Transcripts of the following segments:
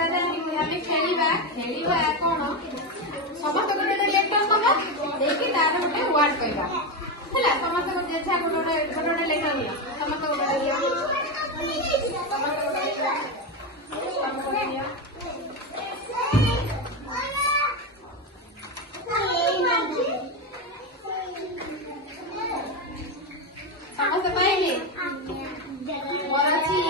आम खेलिबा खेलिबा कौन समस्त गोटे गोटे लेटर दबा देखि तार गोटे वर्ड कहबा हैला समस्त को जेछा गोटे गोटे लेटर लिया समस्त गोटे लिया समस्त गोटे लिया समस्त गोटे लिया समस्त पाइले मोर अछि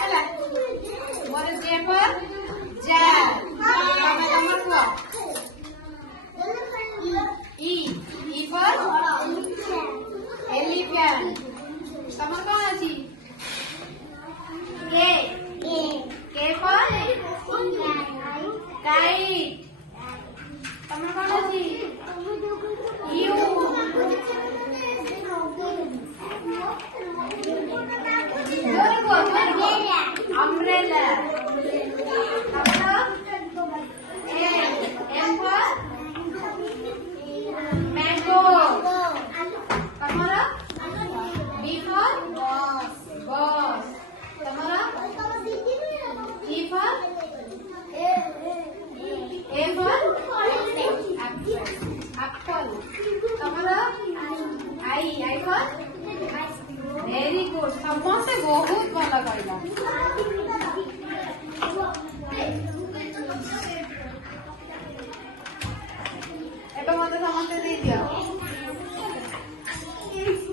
हैला मोर जे पर जा तमे तमर को ई पर एलिफेंट तमर कोन अछि के पर काइट तमर कोन अछि यू अम्ब्रेला मैंगो तमरा बी फॉर बॉस तमरा E for A for apple तमरा आई फॉर वेरी गुड समस्त बहुत भल कहला।